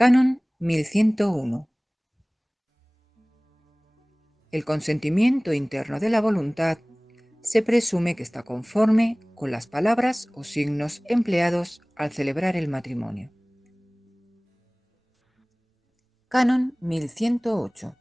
Canon 1101. El consentimiento interno de la voluntad se presume que está conforme con las palabras o signos empleados al celebrar el matrimonio. Canon 1108.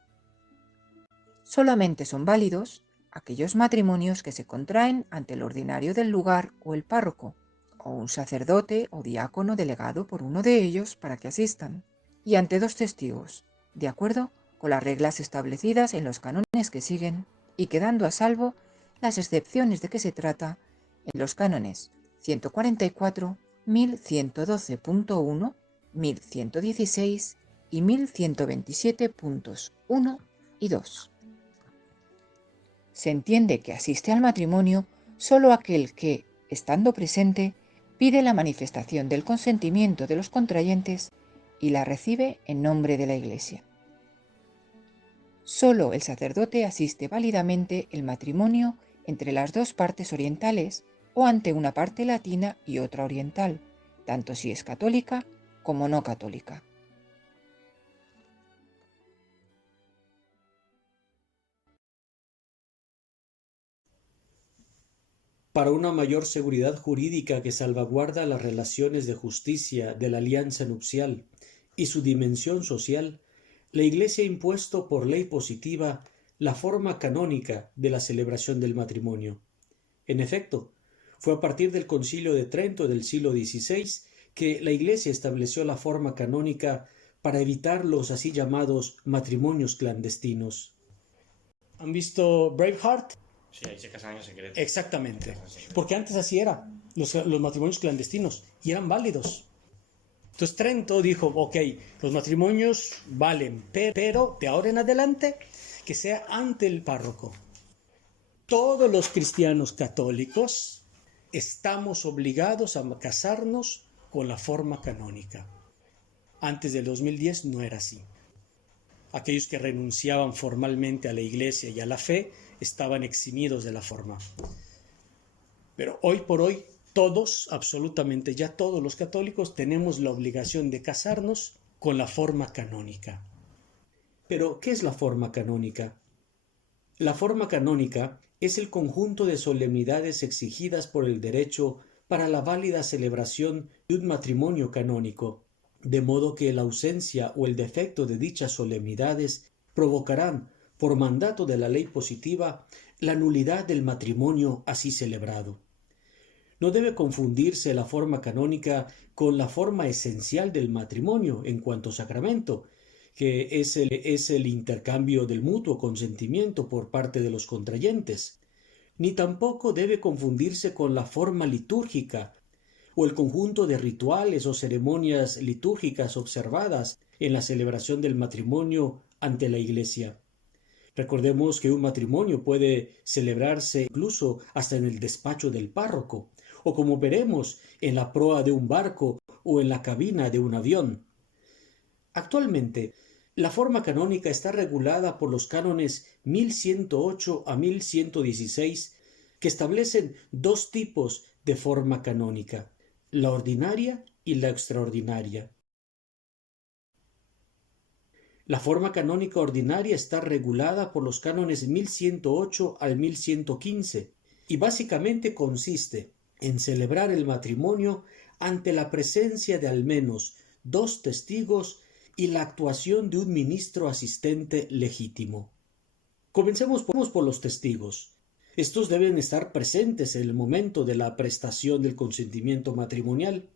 Solamente son válidos aquellos matrimonios que se contraen ante el ordinario del lugar o el párroco, o un sacerdote o diácono delegado por uno de ellos para que asistan, y ante dos testigos, de acuerdo con las reglas establecidas en los cánones que siguen, y quedando a salvo las excepciones de que se trata en los cánones 144, 1112.1, 1116 y 1127.1 y 2. Se entiende que asiste al matrimonio solo aquel que, estando presente, pide la manifestación del consentimiento de los contrayentes y la recibe en nombre de la Iglesia. Solo el sacerdote asiste válidamente el matrimonio entre las dos partes orientales o ante una parte latina y otra oriental, tanto si es católica como no católica. Para una mayor seguridad jurídica que salvaguarda las relaciones de justicia de la alianza nupcial y su dimensión social, la Iglesia ha impuesto por ley positiva la forma canónica de la celebración del matrimonio. En efecto, fue a partir del Concilio de Trento del siglo XVI que la Iglesia estableció la forma canónica para evitar los así llamados matrimonios clandestinos. ¿Han visto Braveheart? Sí, ahí se casan en secreto. Exactamente, porque antes así era, los matrimonios clandestinos, y eran válidos. Entonces Trento dijo, ok, los matrimonios valen, pero de ahora en adelante que sea ante el párroco. Todos los cristianos católicos estamos obligados a casarnos con la forma canónica. Antes del 2010 no era así. Aquellos que renunciaban formalmente a la Iglesia y a la fe estaban eximidos de la forma. Pero hoy por hoy, todos, absolutamente ya todos los católicos, tenemos la obligación de casarnos con la forma canónica. Pero, ¿qué es la forma canónica? La forma canónica es el conjunto de solemnidades exigidas por el derecho para la válida celebración de un matrimonio canónico, de modo que la ausencia o el defecto de dichas solemnidades provocarán, por mandato de la ley positiva, la nulidad del matrimonio así celebrado. No debe confundirse la forma canónica con la forma esencial del matrimonio en cuanto sacramento, que es el intercambio del mutuo consentimiento por parte de los contrayentes, ni tampoco debe confundirse con la forma litúrgica o el conjunto de rituales o ceremonias litúrgicas observadas en la celebración del matrimonio ante la Iglesia. Recordemos que un matrimonio puede celebrarse incluso hasta en el despacho del párroco, o como veremos, en la proa de un barco o en la cabina de un avión. Actualmente, la forma canónica está regulada por los cánones 1108 a 1116, que establecen dos tipos de forma canónica, la ordinaria y la extraordinaria. La forma canónica ordinaria está regulada por los cánones 1108 al 1115 y básicamente consiste en celebrar el matrimonio ante la presencia de al menos dos testigos y la actuación de un ministro asistente legítimo. Comencemos por los testigos. Estos deben estar presentes en el momento de la prestación del consentimiento matrimonial.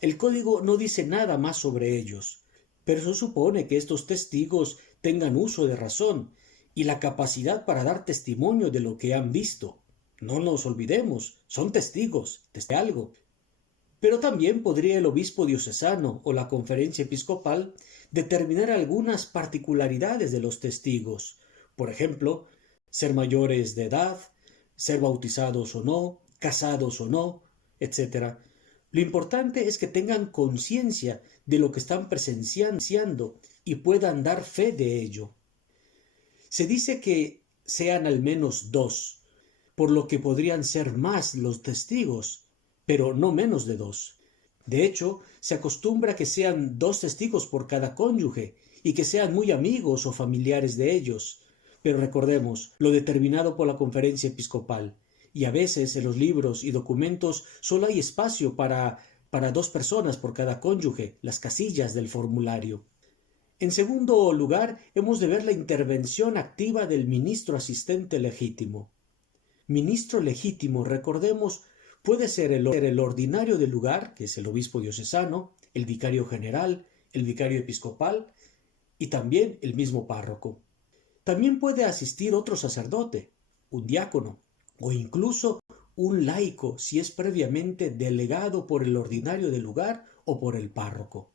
El código no dice nada más sobre ellos, pero se supone que estos testigos tengan uso de razón y la capacidad para dar testimonio de lo que han visto. No nos olvidemos, son testigos de algo. Pero también podría el obispo diocesano o la conferencia episcopal determinar algunas particularidades de los testigos. Por ejemplo, ser mayores de edad, ser bautizados o no, casados o no, etc. Lo importante es que tengan conciencia de lo que están presenciando y puedan dar fe de ello. Se dice que sean al menos dos, por lo que podrían ser más los testigos, pero no menos de dos. De hecho, se acostumbra que sean 2 testigos por cada cónyuge y que sean muy amigos o familiares de ellos. Pero recordemos lo determinado por la conferencia episcopal, y a veces en los libros y documentos solo hay espacio para 2 personas por cada cónyuge, las casillas del formulario. En segundo lugar, hemos de ver la intervención activa del ministro asistente legítimo. Ministro legítimo, recordemos, puede ser el ordinario del lugar, que es el obispo diocesano, el vicario general, el vicario episcopal y también el mismo párroco. También puede asistir otro sacerdote, un diácono o incluso un laico si es previamente delegado por el ordinario del lugar o por el párroco.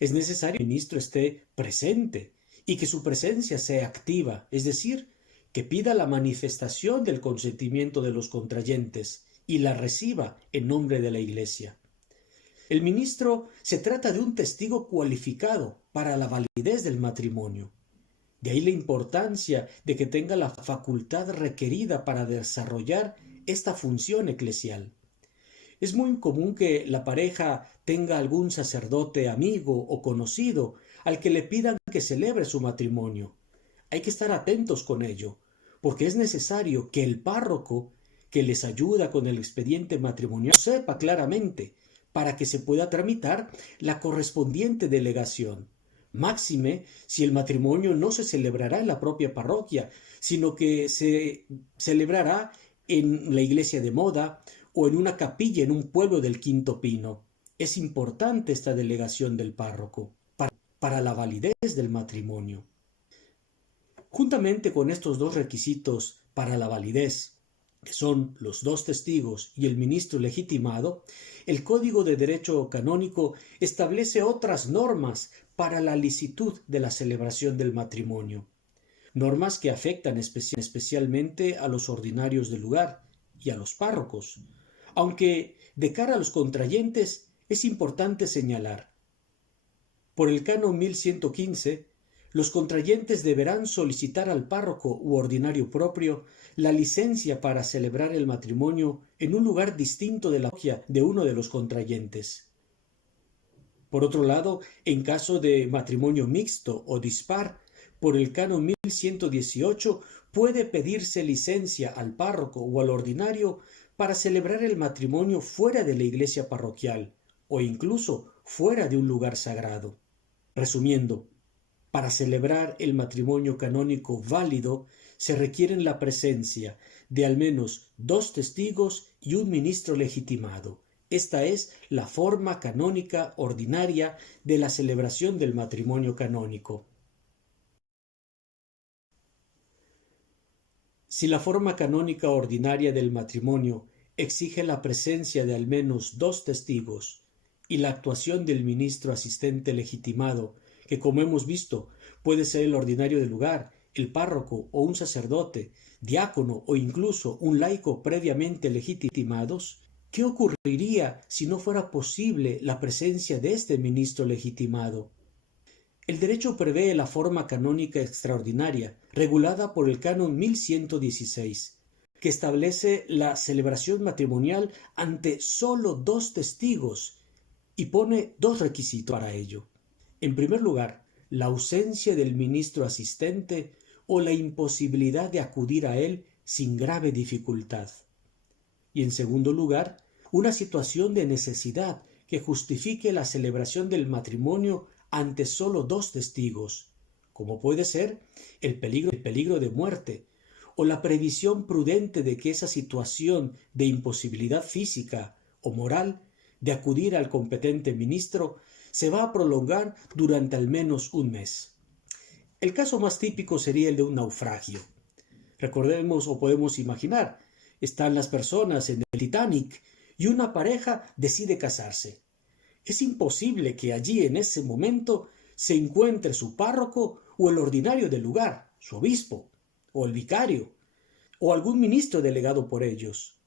Es necesario que el ministro esté presente y que su presencia sea activa, es decir, que pida la manifestación del consentimiento de los contrayentes y la reciba en nombre de la Iglesia. El ministro se trata de un testigo cualificado para la validez del matrimonio. De ahí la importancia de que tenga la facultad requerida para desarrollar esta función eclesial. Es muy común que la pareja tenga algún sacerdote amigo o conocido al que le pidan que celebre su matrimonio. Hay que estar atentos con ello, porque es necesario que el párroco que les ayuda con el expediente matrimonial sepa claramente para que se pueda tramitar la correspondiente delegación. Máxime si el matrimonio no se celebrará en la propia parroquia, sino que se celebrará en la iglesia de moda o en una capilla en un pueblo del Quinto Pino. Es importante esta delegación del párroco para la validez del matrimonio. Juntamente con estos 2 requisitos para la validez, que son los 2 testigos y el ministro legitimado, el Código de Derecho Canónico establece otras normas para la licitud de la celebración del matrimonio. Normas que afectan especialmente a los ordinarios del lugar y a los párrocos, aunque de cara a los contrayentes es importante señalar. Por el canon 1115, los contrayentes deberán solicitar al párroco u ordinario propio la licencia para celebrar el matrimonio en un lugar distinto de la parroquia de uno de los contrayentes. Por otro lado, en caso de matrimonio mixto o dispar, por el canon 1118 puede pedirse licencia al párroco o al ordinario para celebrar el matrimonio fuera de la iglesia parroquial o incluso fuera de un lugar sagrado. Resumiendo, para celebrar el matrimonio canónico válido se requieren la presencia de al menos 2 testigos y un ministro legitimado. Esta es la forma canónica ordinaria de la celebración del matrimonio canónico. Si la forma canónica ordinaria del matrimonio exige la presencia de al menos 2 testigos y la actuación del ministro asistente legitimado, que como hemos visto puede ser el ordinario del lugar, el párroco o un sacerdote, diácono o incluso un laico previamente legitimados, ¿qué ocurriría si no fuera posible la presencia de este ministro legitimado? El derecho prevé la forma canónica extraordinaria, regulada por el canon 1116, que establece la celebración matrimonial ante solo 2 testigos y pone 2 requisitos para ello. En primer lugar, la ausencia del ministro asistente o la imposibilidad de acudir a él sin grave dificultad. Y en segundo lugar, una situación de necesidad que justifique la celebración del matrimonio ante solo 2 testigos, como puede ser el peligro de muerte o la previsión prudente de que esa situación de imposibilidad física o moral de acudir al competente ministro se va a prolongar durante al menos un mes. El caso más típico sería el de un naufragio. Recordemos o podemos imaginar, están las personas en el Titanic y una pareja decide casarse. Es imposible que allí en ese momento se encuentre su párroco o el ordinario del lugar, su obispo, o el vicario, o algún ministro delegado por ellos.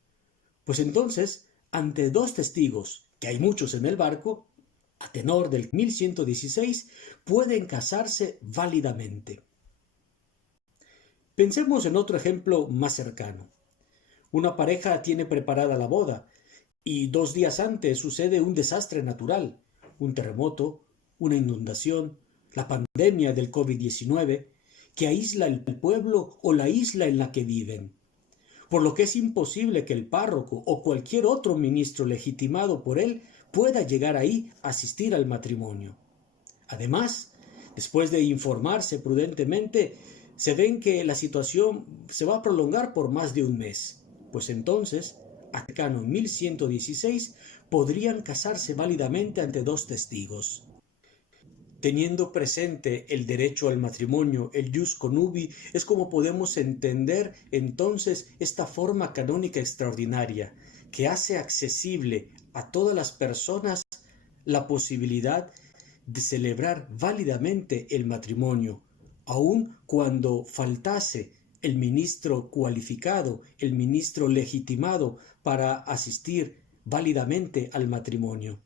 Pues entonces, ante 2 testigos, que hay muchos en el barco, a tenor del 1116, pueden casarse válidamente. Pensemos en otro ejemplo más cercano. Una pareja tiene preparada la boda y 2 días antes sucede un desastre natural, un terremoto, una inundación, la pandemia del COVID-19, que aísla el pueblo o la isla en la que viven. Por lo que es imposible que el párroco o cualquier otro ministro legitimado por él pueda llegar ahí a asistir al matrimonio. Además, después de informarse prudentemente, se ven que la situación se va a prolongar por más de un mes, pues entonces, hasta el 1116, podrían casarse válidamente ante 2 testigos. Teniendo presente el derecho al matrimonio, el jus conubi, es como podemos entender entonces esta forma canónica extraordinaria que hace accesible a todas las personas la posibilidad de celebrar válidamente el matrimonio, aun cuando faltase el ministro cualificado, el ministro legitimado para asistir válidamente al matrimonio.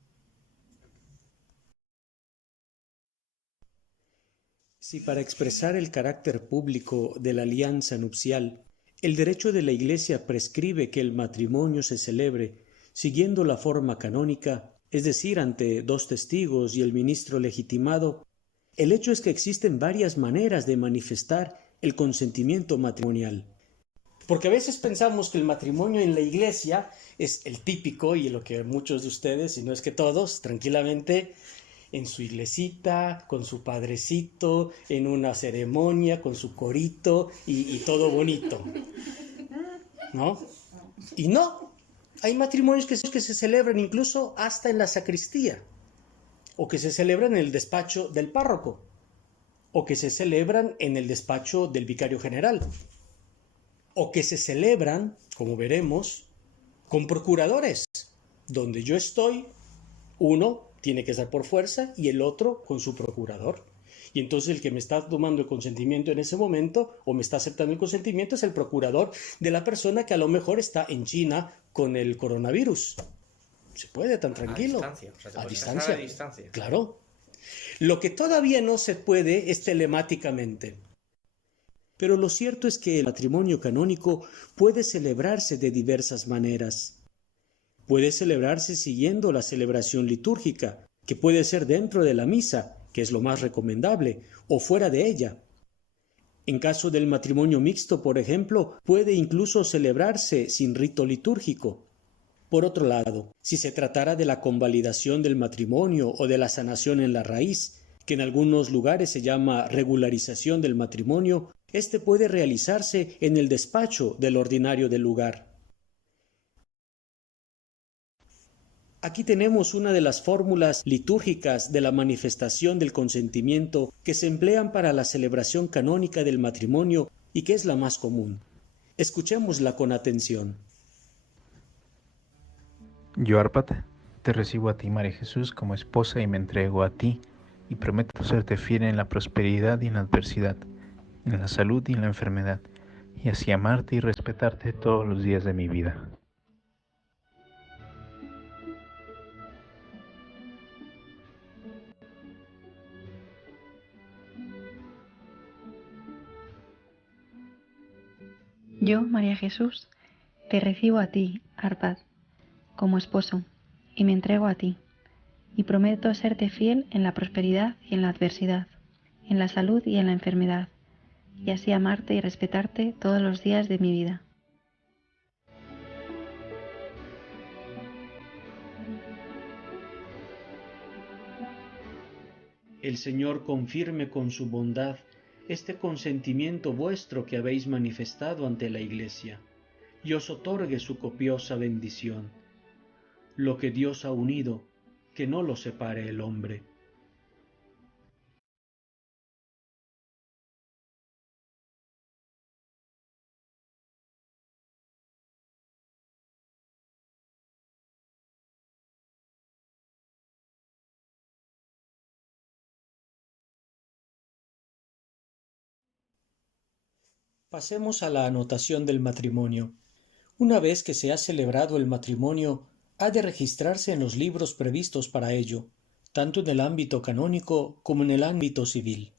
Si para expresar el carácter público de la alianza nupcial, el derecho de la Iglesia prescribe que el matrimonio se celebre siguiendo la forma canónica, es decir, ante 2 testigos y el ministro legitimado, el hecho es que existen varias maneras de manifestar el consentimiento matrimonial. Porque a veces pensamos que el matrimonio en la Iglesia es el típico y lo que muchos de ustedes, si no es que todos, tranquilamente en su iglesita, con su padrecito, en una ceremonia, con su corito y todo bonito, ¿no? Y no, hay matrimonios que se celebran incluso hasta en la sacristía, o que se celebran en el despacho del párroco, o que se celebran en el despacho del vicario general, o que se celebran, como veremos, con procuradores, donde yo estoy, uno tiene que estar por fuerza y el otro con su procurador. Y entonces el que me está tomando el consentimiento en ese momento o me está aceptando el consentimiento es el procurador de la persona que a lo mejor está en China con el coronavirus. Se puede tan tranquilo. A distancia. O sea, te a puedes distancia. casar a distancia. Claro. Lo que todavía no se puede es telemáticamente. Pero lo cierto es que el matrimonio canónico puede celebrarse de diversas maneras. Puede celebrarse siguiendo la celebración litúrgica, que puede ser dentro de la misa, que es lo más recomendable, o fuera de ella. En caso del matrimonio mixto, por ejemplo, puede incluso celebrarse sin rito litúrgico. Por otro lado, si se tratara de la convalidación del matrimonio o de la sanación en la raíz, que en algunos lugares se llama regularización del matrimonio, este puede realizarse en el despacho del ordinario del lugar. Aquí tenemos una de las fórmulas litúrgicas de la manifestación del consentimiento que se emplean para la celebración canónica del matrimonio y que es la más común. Escuchémosla con atención. Yo, Arpat, te recibo a ti, María Jesús, como esposa y me entrego a ti, y prometo serte fiel en la prosperidad y en la adversidad, en la salud y en la enfermedad, y así amarte y respetarte todos los días de mi vida. Yo, María Jesús, te recibo a ti, Arpad, como esposo, y me entrego a ti, y prometo serte fiel en la prosperidad y en la adversidad, en la salud y en la enfermedad, y así amarte y respetarte todos los días de mi vida. El Señor confirme con su bondad este consentimiento vuestro que habéis manifestado ante la Iglesia, y os otorgue su copiosa bendición. Lo que Dios ha unido, que no lo separe el hombre. Pasemos a la anotación del matrimonio. Una vez que se ha celebrado el matrimonio, ha de registrarse en los libros previstos para ello, tanto en el ámbito canónico como en el ámbito civil.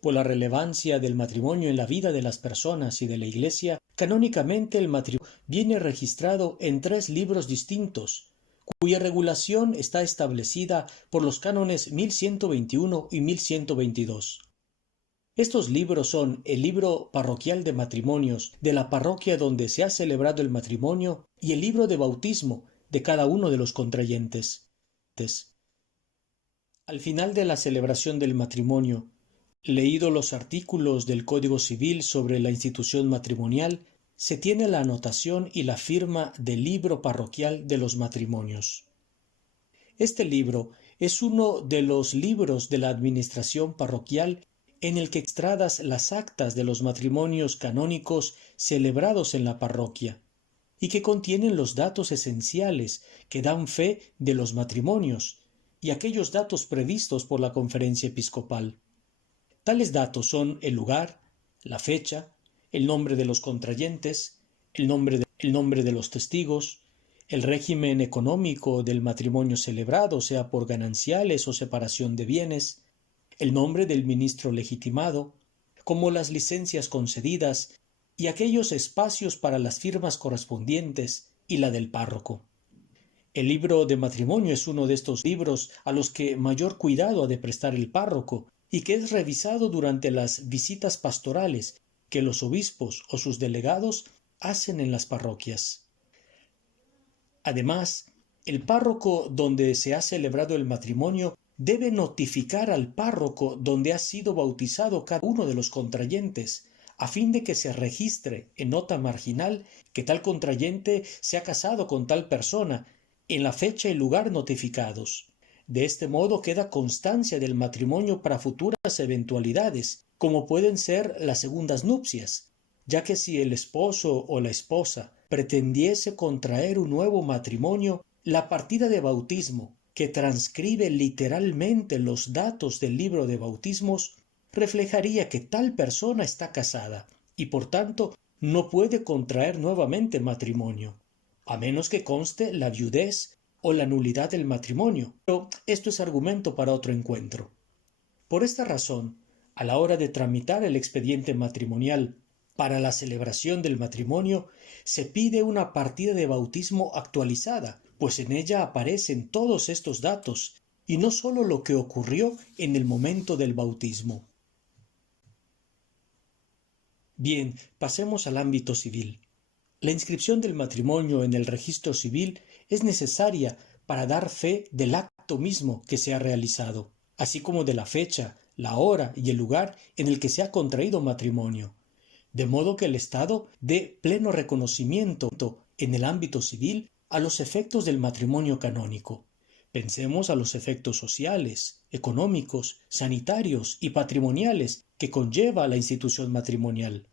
Por la relevancia del matrimonio en la vida de las personas y de la Iglesia, canónicamente el matrimonio viene registrado en 3 libros distintos, cuya regulación está establecida por los cánones 1121 y 1122. Estos libros son el libro parroquial de matrimonios de la parroquia donde se ha celebrado el matrimonio y el libro de bautismo de cada uno de los contrayentes. Al final de la celebración del matrimonio, leído los artículos del Código Civil sobre la institución matrimonial, se tiene la anotación y la firma del libro parroquial de los matrimonios. Este libro es uno de los libros de la administración parroquial en el que extradas las actas de los matrimonios canónicos celebrados en la parroquia, y que contienen los datos esenciales que dan fe de los matrimonios y aquellos datos previstos por la Conferencia Episcopal. Tales datos son el lugar, la fecha, el nombre de los contrayentes, el nombre de los testigos, el régimen económico del matrimonio celebrado, sea por gananciales o separación de bienes, el nombre del ministro legitimado, como las licencias concedidas y aquellos espacios para las firmas correspondientes y la del párroco. El libro de matrimonio es uno de estos libros a los que mayor cuidado ha de prestar el párroco y que es revisado durante las visitas pastorales que los obispos o sus delegados hacen en las parroquias. Además, el párroco donde se ha celebrado el matrimonio debe notificar al párroco donde ha sido bautizado cada uno de los contrayentes, a fin de que se registre en nota marginal que tal contrayente se ha casado con tal persona en la fecha y lugar notificados. De este modo queda constancia del matrimonio para futuras eventualidades, como pueden ser las segundas nupcias, ya que si el esposo o la esposa pretendiese contraer un nuevo matrimonio, la partida de bautismo, que transcribe literalmente los datos del libro de bautismos, reflejaría que tal persona está casada y por tanto no puede contraer nuevamente matrimonio, a menos que conste la viudez o la nulidad del matrimonio, pero esto es argumento para otro encuentro. Por esta razón, a la hora de tramitar el expediente matrimonial para la celebración del matrimonio, se pide una partida de bautismo actualizada, pues en ella aparecen todos estos datos, y no sólo lo que ocurrió en el momento del bautismo. Bien, pasemos al ámbito civil. La inscripción del matrimonio en el registro civil es necesaria para dar fe del acto mismo que se ha realizado, así como de la fecha, la hora y el lugar en el que se ha contraído matrimonio, de modo que el Estado dé pleno reconocimiento en el ámbito civil a los efectos del matrimonio canónico. Pensemos a los efectos sociales, económicos, sanitarios y patrimoniales que conlleva la institución matrimonial.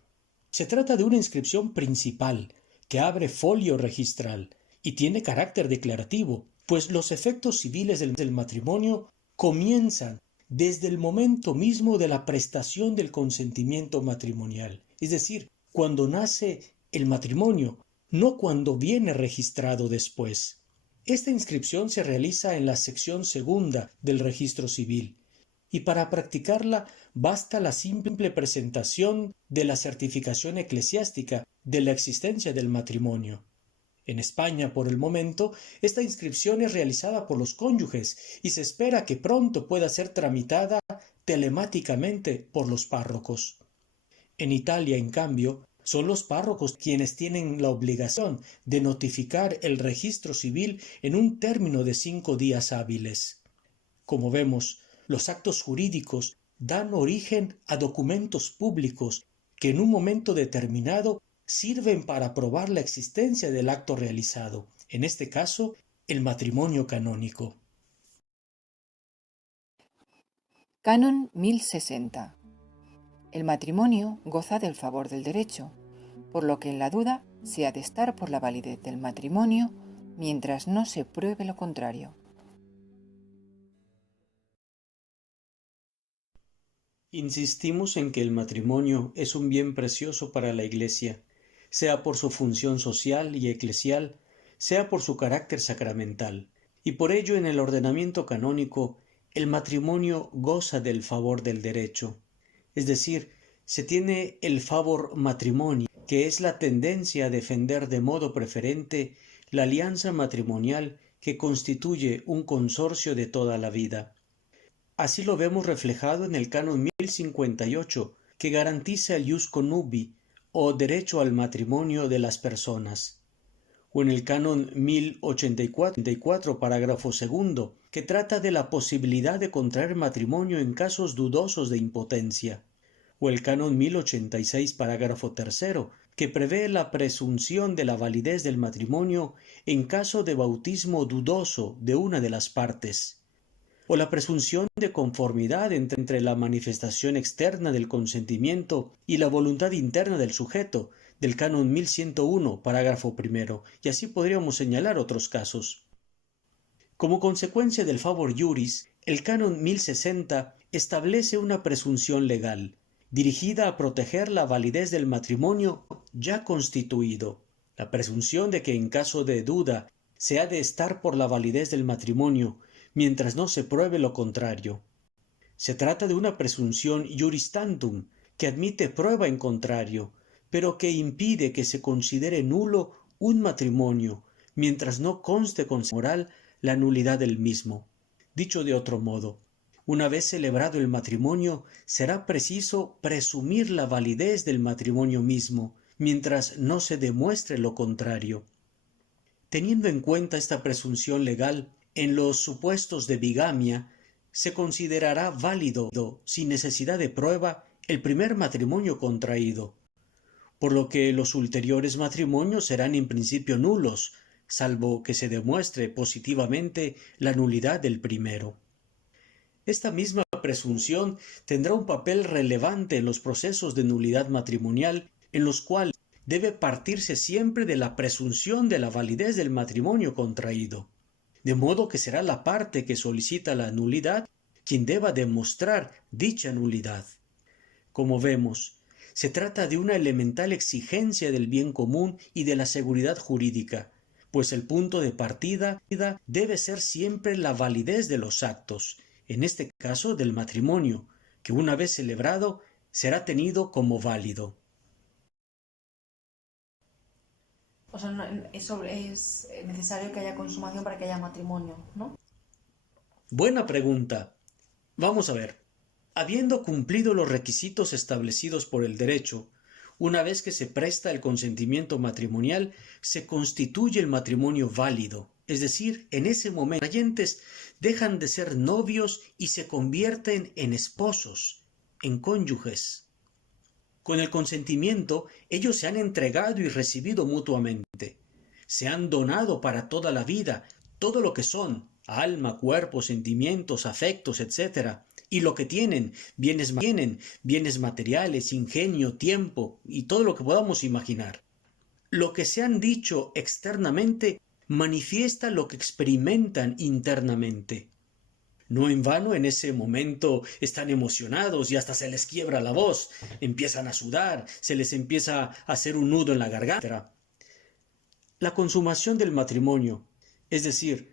Se trata de una inscripción principal que abre folio registral y tiene carácter declarativo, pues los efectos civiles del matrimonio comienzan desde el momento mismo de la prestación del consentimiento matrimonial, es decir, cuando nace el matrimonio, no cuando viene registrado después. Esta inscripción se realiza en la sección segunda del registro civil, y para practicarla basta la simple presentación de la certificación eclesiástica de la existencia del matrimonio. En España, por el momento, esta inscripción es realizada por los cónyuges y se espera que pronto pueda ser tramitada telemáticamente por los párrocos. En Italia, en cambio, son los párrocos quienes tienen la obligación de notificar el registro civil en un término de 5 días hábiles. Como vemos, los actos jurídicos dan origen a documentos públicos que en un momento determinado sirven para probar la existencia del acto realizado, en este caso, el matrimonio canónico. Canon 1060. El matrimonio goza del favor del derecho, por lo que en la duda se ha de estar por la validez del matrimonio mientras no se pruebe lo contrario. Insistimos en que el matrimonio es un bien precioso para la Iglesia, sea por su función social y eclesial, sea por su carácter sacramental, y por ello en el ordenamiento canónico el matrimonio goza del favor del derecho. Es decir, se tiene el favor matrimonio, que es la tendencia a defender de modo preferente la alianza matrimonial que constituye un consorcio de toda la vida. Así lo vemos reflejado en el canon 1058, que garantiza el ius connubii, o derecho al matrimonio de las personas, o en el canon 1084, parágrafo segundo, que trata de la posibilidad de contraer matrimonio en casos dudosos de impotencia, o el canon 1086, parágrafo tercero, que prevé la presunción de la validez del matrimonio en caso de bautismo dudoso de una de las partes, o la presunción de conformidad entre la manifestación externa del consentimiento y la voluntad interna del sujeto, del canon 1101, parágrafo primero, y así podríamos señalar otros casos. Como consecuencia del favor iuris, el canon 1060 establece una presunción legal, dirigida a proteger la validez del matrimonio ya constituido, la presunción de que en caso de duda se ha de estar por la validez del matrimonio, mientras no se pruebe lo contrario. Se trata de una presunción iuris tantum, que admite prueba en contrario, pero que impide que se considere nulo un matrimonio, mientras no conste con moral la nulidad del mismo. Dicho de otro modo, una vez celebrado el matrimonio, será preciso presumir la validez del matrimonio mismo, mientras no se demuestre lo contrario. Teniendo en cuenta esta presunción legal, en los supuestos de bigamia, se considerará válido, sin necesidad de prueba, el primer matrimonio contraído, por lo que los ulteriores matrimonios serán en principio nulos, salvo que se demuestre positivamente la nulidad del primero. Esta misma presunción tendrá un papel relevante en los procesos de nulidad matrimonial, en los cuales debe partirse siempre de la presunción de la validez del matrimonio contraído, de modo que será la parte que solicita la nulidad quien deba demostrar dicha nulidad. Como vemos, se trata de una elemental exigencia del bien común y de la seguridad jurídica, pues el punto de partida debe ser siempre la validez de los actos, en este caso del matrimonio, que una vez celebrado será tenido como válido. O sea, es necesario que haya consumación para que haya matrimonio, ¿no? Buena pregunta. Vamos a ver. Habiendo cumplido los requisitos establecidos por el derecho, una vez que se presta el consentimiento matrimonial, se constituye el matrimonio válido, es decir, en ese momento los creyentes dejan de ser novios y se convierten en esposos, en cónyuges. Con el consentimiento, ellos se han entregado y recibido mutuamente. Se han donado para toda la vida todo lo que son, alma, cuerpo, sentimientos, afectos, etc., y lo que tienen, bienes materiales, ingenio, tiempo y todo lo que podamos imaginar. Lo que se han dicho externamente manifiesta lo que experimentan internamente. No en vano en ese momento están emocionados y hasta se les quiebra la voz, empiezan a sudar, se les empieza a hacer un nudo en la garganta. La consumación del matrimonio, es decir,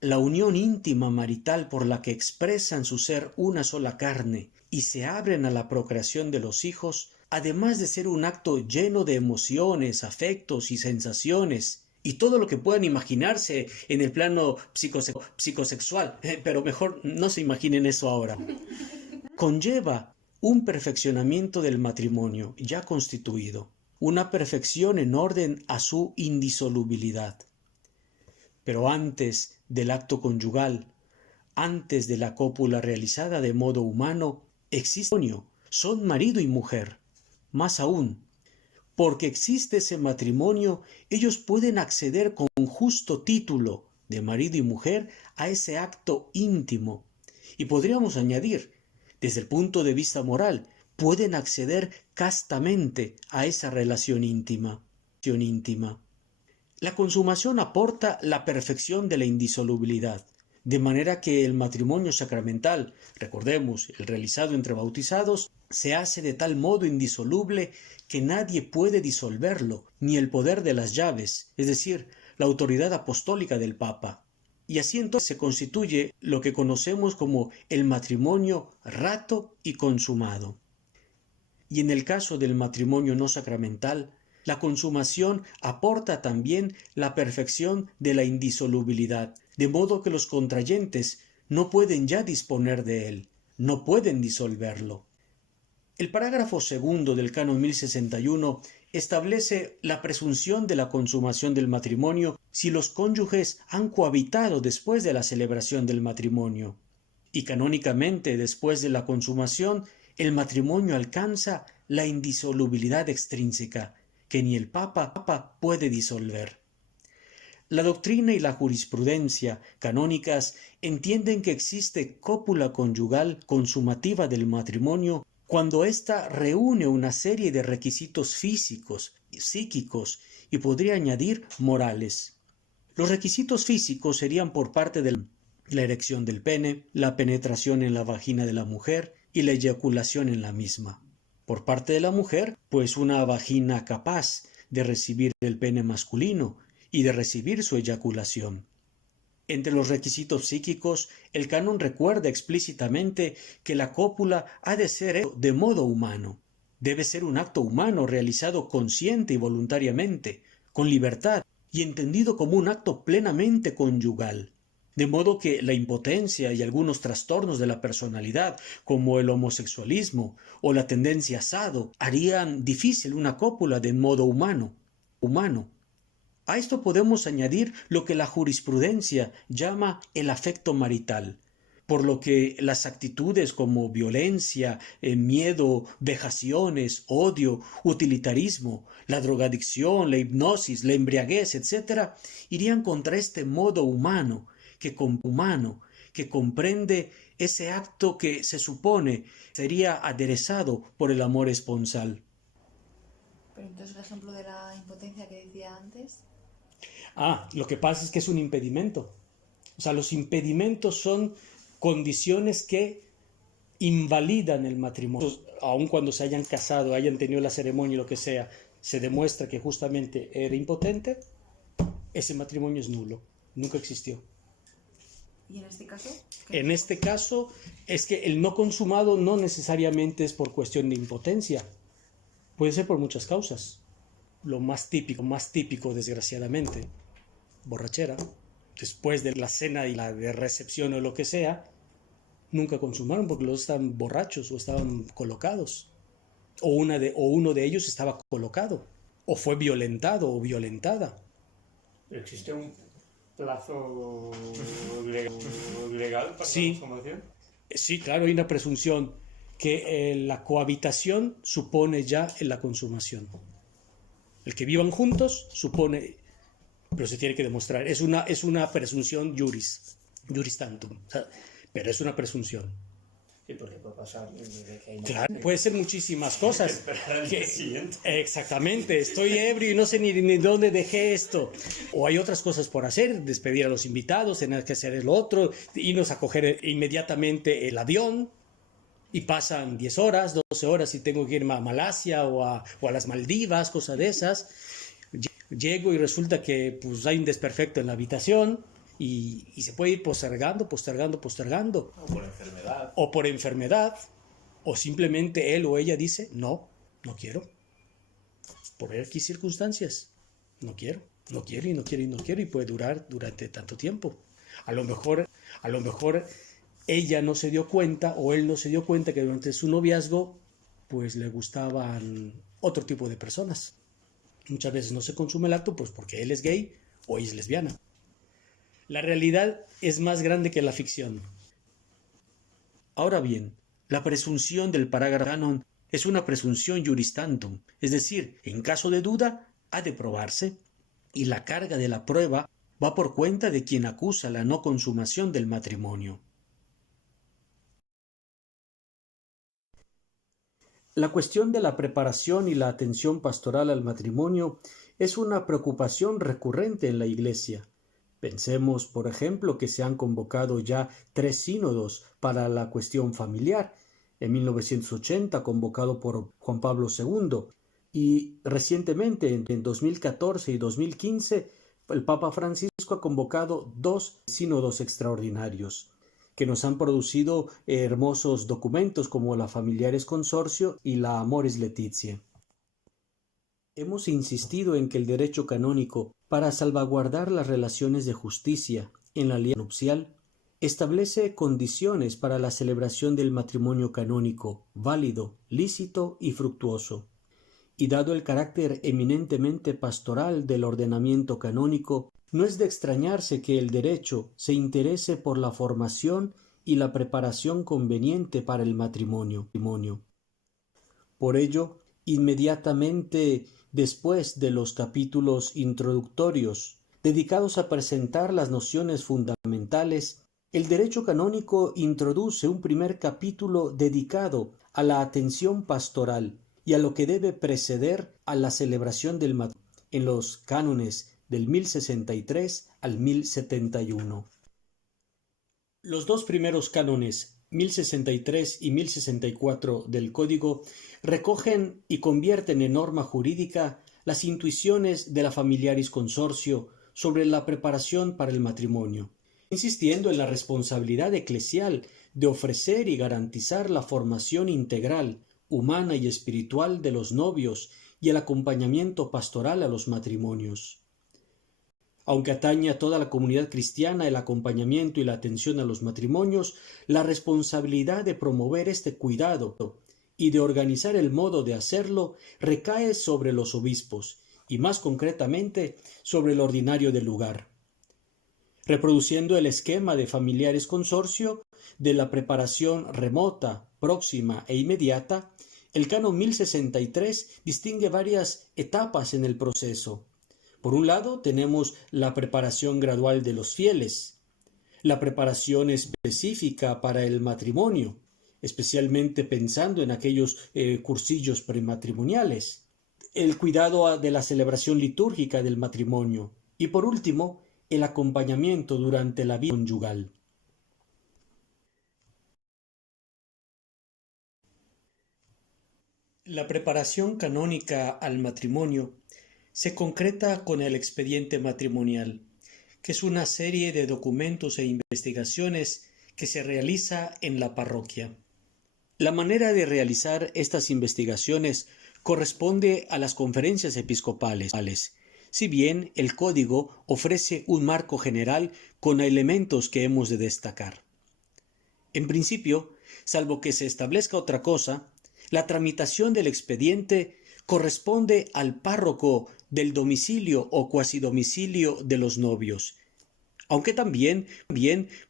la unión íntima marital por la que expresan su ser una sola carne y se abren a la procreación de los hijos, además de ser un acto lleno de emociones, afectos y sensaciones, y todo lo que puedan imaginarse en el plano psicosexual, pero mejor no se imaginen eso ahora, conlleva un perfeccionamiento del matrimonio ya constituido, una perfección en orden a su indisolubilidad. Pero antes del acto conyugal, antes de la cópula realizada de modo humano, existe matrimonio, son marido y mujer. Más aún, porque existe ese matrimonio, ellos pueden acceder con justo título de marido y mujer a ese acto íntimo. Y podríamos añadir, desde el punto de vista moral, pueden acceder castamente a esa relación íntima. La consumación aporta la perfección de la indisolubilidad, de manera que el matrimonio sacramental, recordemos, el realizado entre bautizados, se hace de tal modo indisoluble que nadie puede disolverlo, ni el poder de las llaves, es decir, la autoridad apostólica del Papa. Y así entonces se constituye lo que conocemos como el matrimonio rato y consumado. Y en el caso del matrimonio no sacramental, la consumación aporta también la perfección de la indisolubilidad, de modo que los contrayentes no pueden ya disponer de él, no pueden disolverlo. El parágrafo segundo del Canon 1061 establece la presunción de la consumación del matrimonio si los cónyuges han cohabitado después de la celebración del matrimonio. Y canónicamente, después de la consumación, el matrimonio alcanza la indisolubilidad extrínseca, que ni el Papa puede disolver. La doctrina y la jurisprudencia canónicas entienden que existe cópula conyugal consumativa del matrimonio cuando ésta reúne una serie de requisitos físicos, psíquicos y podría añadir morales. Los requisitos físicos serían por parte de la erección del pene, la penetración en la vagina de la mujer y la eyaculación en la misma. Por parte de la mujer, pues una vagina capaz de recibir el pene masculino y de recibir su eyaculación. Entre los requisitos psíquicos, el canon recuerda explícitamente que la cópula ha de ser de modo humano. Debe ser un acto humano realizado consciente y voluntariamente, con libertad y entendido como un acto plenamente conyugal. De modo que la impotencia y algunos trastornos de la personalidad, como el homosexualismo o la tendencia sado, harían difícil una cópula de modo humano. A esto podemos añadir lo que la jurisprudencia llama el afecto marital, por lo que las actitudes como violencia, miedo, vejaciones, odio, utilitarismo, la drogadicción, la hipnosis, la embriaguez, etc., irían contra este modo humano que comprende ese acto que se supone sería aderezado por el amor esponsal. Pero entonces el ejemplo de la impotencia que decía antes... Lo que pasa es que es un impedimento. O sea, los impedimentos son condiciones que invalidan el matrimonio. Aun cuando se hayan casado, hayan tenido la ceremonia y lo que sea, se demuestra que justamente era impotente, ese matrimonio es nulo, nunca existió. ¿Y en este caso? En este caso es que el no consumado no necesariamente es por cuestión de impotencia, puede ser por muchas causas. Lo más típico desgraciadamente, borrachera. Después de la cena y la de recepción o lo que sea, nunca consumaron porque los estaban borrachos o estaban colocados. O uno de ellos estaba colocado, o fue violentado o violentada. ¿Existe un plazo legal para la consumación? Sí, claro, hay una presunción que la cohabitación supone ya en la consumación. El que vivan juntos supone, pero se tiene que demostrar. Es una presunción juris tantum, pero es una presunción. Sí, porque puede pasar que hay... Claro, puede ser muchísimas cosas. Siguiente. Exactamente, estoy ebrio y no sé ni dónde dejé esto. O hay otras cosas por hacer, despedir a los invitados, tener que hacer el otro, irnos a coger inmediatamente el avión. Y pasan 10 horas, 12 horas y tengo que irme a Malasia o a las Maldivas, cosas de esas. Llego y resulta que pues, hay un desperfecto en la habitación y se puede ir postergando. O por enfermedad. O simplemente él o ella dice, no quiero. Por X circunstancias. No quiero y puede durar durante tanto tiempo. A lo mejor ella no se dio cuenta o él no se dio cuenta que durante su noviazgo pues le gustaban otro tipo de personas. Muchas veces no se consume el acto pues porque él es gay o ella es lesbiana. La realidad es más grande que la ficción. Ahora bien, la presunción del parágrafo canon es una presunción juris tantum, es decir, en caso de duda ha de probarse y la carga de la prueba va por cuenta de quien acusa la no consumación del matrimonio. La cuestión de la preparación y la atención pastoral al matrimonio es una preocupación recurrente en la Iglesia. Pensemos, por ejemplo, que se han convocado ya 3 sínodos para la cuestión familiar, en 1980 convocado por Juan Pablo II, y recientemente en 2014 y 2015 el Papa Francisco ha convocado 2 sínodos extraordinarios. que nos han producido hermosos documentos como la Familiares Consorcio y la Amoris Laetitia. Hemos insistido en que el derecho canónico, para salvaguardar las relaciones de justicia en la alianza nupcial, establece condiciones para la celebración del matrimonio canónico, válido, lícito y fructuoso. Y dado el carácter eminentemente pastoral del ordenamiento canónico, no es de extrañarse que el derecho se interese por la formación y la preparación conveniente para el matrimonio. Por ello, inmediatamente después de los capítulos introductorios dedicados a presentar las nociones fundamentales, el derecho canónico introduce un primer capítulo dedicado a la atención pastoral y a lo que debe preceder a la celebración del matrimonio en los cánones del 1063 al 1071. Los dos primeros cánones, 1063 y 1064 del Código, recogen y convierten en norma jurídica las intuiciones de la Familiaris Consorcio sobre la preparación para el matrimonio, insistiendo en la responsabilidad eclesial de ofrecer y garantizar la formación integral, humana y espiritual de los novios y el acompañamiento pastoral a los matrimonios. Aunque atañe a toda la comunidad cristiana el acompañamiento y la atención a los matrimonios, la responsabilidad de promover este cuidado y de organizar el modo de hacerlo recae sobre los obispos y más concretamente sobre el ordinario del lugar. Reproduciendo el esquema de Familiares Consorcio de la preparación remota, próxima e inmediata, el canon 1063 distingue varias etapas en el proceso. Por un lado, tenemos la preparación gradual de los fieles, la preparación específica para el matrimonio, especialmente pensando en aquellos cursillos prematrimoniales, el cuidado de la celebración litúrgica del matrimonio y, por último, el acompañamiento durante la vida conyugal. La preparación canónica al matrimonio se concreta con el expediente matrimonial, que es una serie de documentos e investigaciones que se realiza en la parroquia. La manera de realizar estas investigaciones corresponde a las conferencias episcopales, si bien el Código ofrece un marco general con elementos que hemos de destacar. En principio, salvo que se establezca otra cosa, la tramitación del expediente corresponde al párroco del domicilio o cuasidomicilio de los novios, aunque también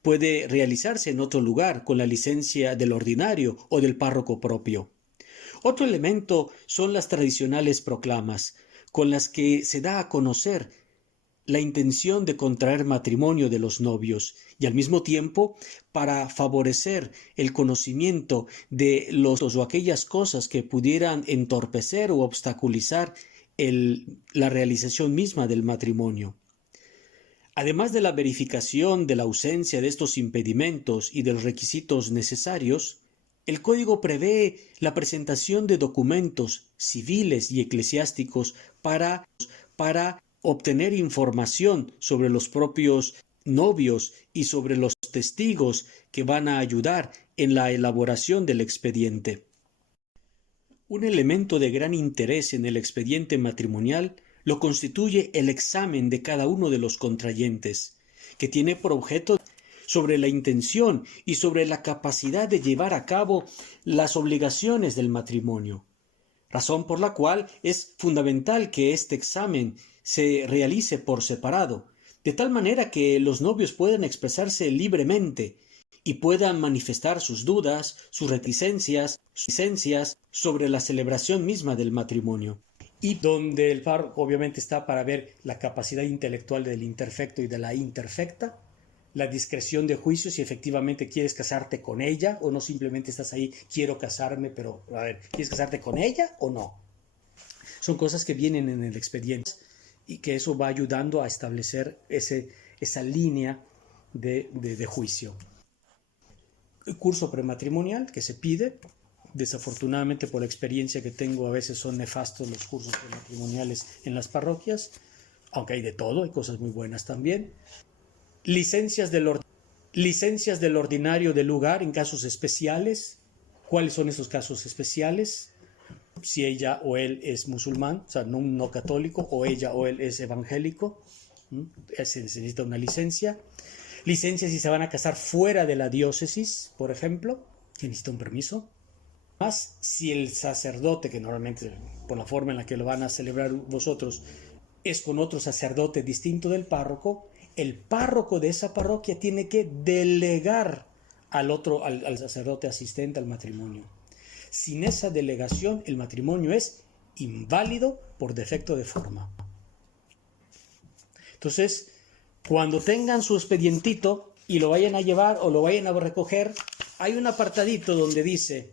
puede realizarse en otro lugar con la licencia del ordinario o del párroco propio. Otro elemento son las tradicionales proclamas, con las que se da a conocer la intención de contraer matrimonio de los novios y al mismo tiempo para favorecer el conocimiento de los o aquellas cosas que pudieran entorpecer o obstaculizar la realización misma del matrimonio. Además de la verificación de la ausencia de estos impedimentos y de los requisitos necesarios, el Código prevé la presentación de documentos civiles y eclesiásticos para obtener información sobre los propios novios y sobre los testigos que van a ayudar en la elaboración del expediente. Un elemento de gran interés en el expediente matrimonial lo constituye el examen de cada uno de los contrayentes, que tiene por objeto sobre la intención y sobre la capacidad de llevar a cabo las obligaciones del matrimonio, razón por la cual es fundamental que este examen se realice por separado, de tal manera que los novios puedan expresarse libremente y puedan manifestar sus dudas, sus reticencias sobre la celebración misma del matrimonio. Y donde el párroco obviamente está para ver la capacidad intelectual del imperfecto y de la imperfecta, la discreción de juicio, si efectivamente quieres casarte con ella o no simplemente estás ahí, quiero casarme, pero a ver, ¿quieres casarte con ella o no? Son cosas que vienen en el expediente y que eso va ayudando a establecer esa línea de juicio. El curso prematrimonial que se pide, desafortunadamente por la experiencia que tengo, a veces son nefastos los cursos prematrimoniales en las parroquias, aunque hay de todo, hay cosas muy buenas también. Licencias Licencias del ordinario del lugar en casos especiales. ¿Cuáles son esos casos especiales? Si ella o él es musulmán, o sea, no católico, o ella o él es evangélico, se necesita una licencia. Licencias si se van a casar fuera de la diócesis, por ejemplo, que necesita un permiso. Más si el sacerdote, que normalmente por la forma en la que lo van a celebrar vosotros, es con otro sacerdote distinto del párroco, el párroco de esa parroquia tiene que delegar al sacerdote asistente al matrimonio. Sin esa delegación, el matrimonio es inválido por defecto de forma. Entonces, cuando tengan su expedientito y lo vayan a llevar o lo vayan a recoger, hay un apartadito donde dice: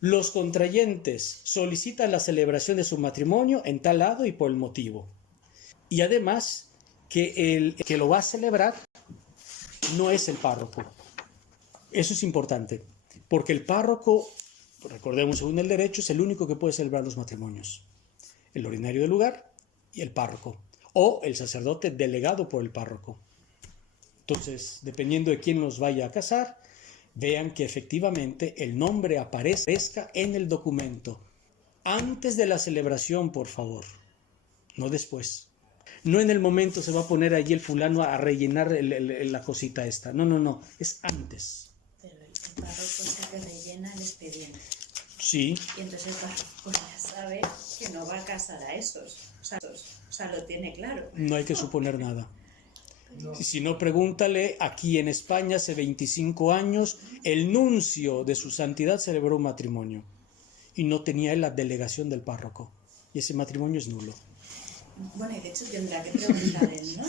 los contrayentes solicitan la celebración de su matrimonio en tal lado y por el motivo. Y además, que el que lo va a celebrar no es el párroco. Eso es importante, porque el párroco, recordemos, según el derecho, es el único que puede celebrar los matrimonios. El ordinario del lugar y el párroco, o el sacerdote delegado por el párroco. Entonces, dependiendo de quién los vaya a casar, vean que efectivamente el nombre aparezca en el documento. Antes de la celebración, por favor, no después. No en el momento se va a poner allí el fulano a rellenar la cosita esta. No, es antes. Pero el párroco es el que rellena el expediente. Sí. Y entonces el párroco ya sabe que no va a casar a esos. O sea, lo tiene claro. No hay que suponer nada. Si no, pregúntale, aquí en España hace 25 años, el nuncio de su santidad celebró un matrimonio y no tenía él la delegación del párroco. Y ese matrimonio es nulo. Bueno, y de hecho tendrá que preguntar él, ¿no?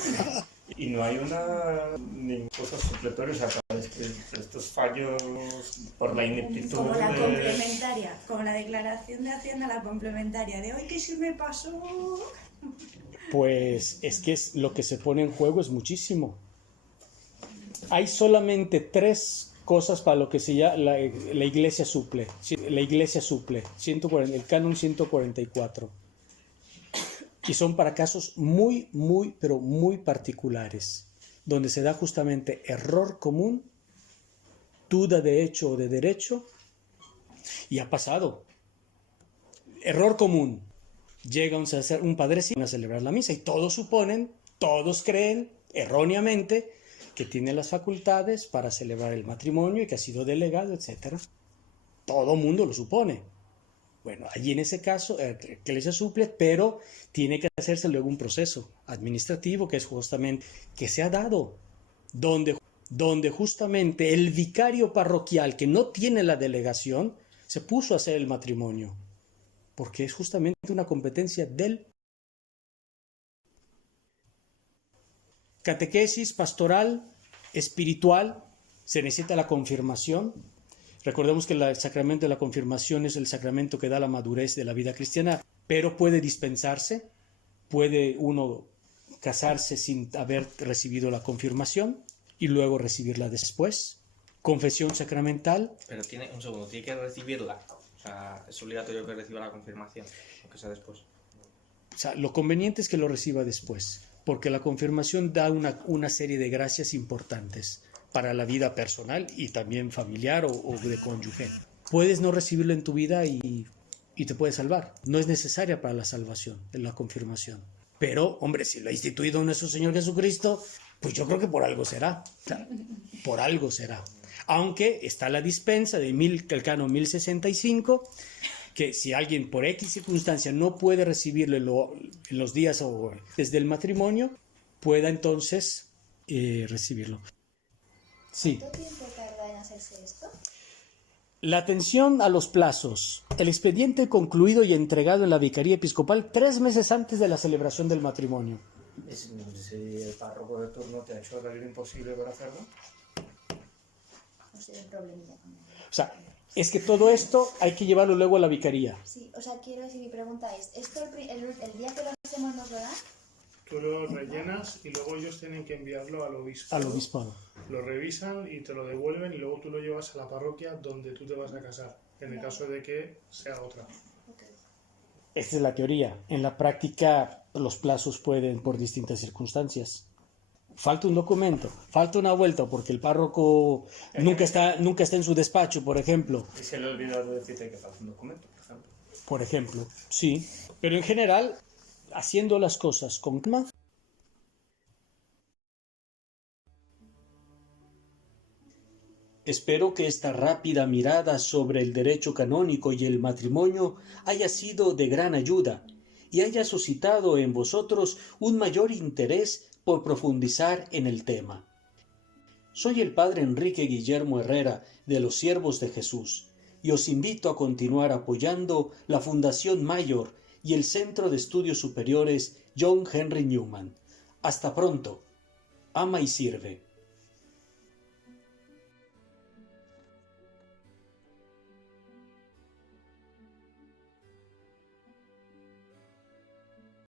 Y no hay ninguna cosa supletoria, o sea, para estos fallos por la ineptitud. Como la complementaria, como la declaración de Hacienda, la complementaria de hoy que se me pasó. Pues es que lo que se pone en juego es muchísimo. Hay solamente 3 cosas para lo que se llama la iglesia suple. La iglesia suple, el canon 144. Y son para casos muy, pero muy particulares, donde se da justamente error común, duda de hecho o de derecho, y ha pasado. Error común. Llega un padrecito a celebrar la misa y todos creen erróneamente que tiene las facultades para celebrar el matrimonio y que ha sido delegado, etc. Todo mundo lo supone. Bueno, allí en ese caso, que le se suple, pero tiene que hacerse luego un proceso administrativo que es justamente, que se ha dado, donde justamente el vicario parroquial que no tiene la delegación se puso a hacer el matrimonio, porque es justamente una competencia del catequesis pastoral, espiritual, se necesita la confirmación. Recordemos que el sacramento de la confirmación es el sacramento que da la madurez de la vida cristiana, pero puede dispensarse, puede uno casarse sin haber recibido la confirmación y luego recibirla después. Confesión sacramental. Pero tiene que recibirla. O sea, es obligatorio que reciba la confirmación, aunque sea después. O sea, lo conveniente es que lo reciba después, porque la confirmación da una serie de gracias importantes para la vida personal y también familiar o de cónyuge. Puedes no recibirlo en tu vida y te puede salvar. No es necesaria para la salvación, la confirmación. Pero, hombre, si lo ha instituido nuestro Señor Jesucristo, pues yo creo que por algo será. O sea, por algo será. Aunque está la dispensa del canon 1065, que si alguien por X circunstancia no puede recibirlo en los días o desde el matrimonio, pueda entonces recibirlo. Sí. ¿Cuánto tiempo tarda en hacerse esto? La atención a los plazos. El expediente concluido y entregado en la vicaría episcopal 3 meses antes de la celebración del matrimonio. Si el párroco de turno te ha hecho la vida imposible para hacerlo. No sé, el problemilla con él. O sea, es que todo esto hay que llevarlo luego a la vicaría. Sí, o sea, quiero decir, mi pregunta es, ¿esto el día que lo hacemos nos lo dan? Tú lo rellenas y luego ellos tienen que enviarlo al obispado. Al obispado. Lo revisan y te lo devuelven y luego tú lo llevas a la parroquia donde tú te vas a casar, en el caso de que sea otra. Okay. Esta es la teoría. En la práctica los plazos pueden por distintas circunstancias. falta un documento, falta una vuelta porque el párroco nunca está en su despacho, por ejemplo. Y se le ha olvidado decirte que falta un documento, por ejemplo. Por ejemplo, sí. Pero en general, haciendo las cosas con calma. Espero que esta rápida mirada sobre el derecho canónico y el matrimonio haya sido de gran ayuda y haya suscitado en vosotros un mayor interés por profundizar en el tema. Soy el padre Enrique Guillermo Herrera de los Siervos de Jesús y os invito a continuar apoyando la Fundación Mayor y el Centro de Estudios Superiores John Henry Newman. Hasta pronto. Ama y sirve.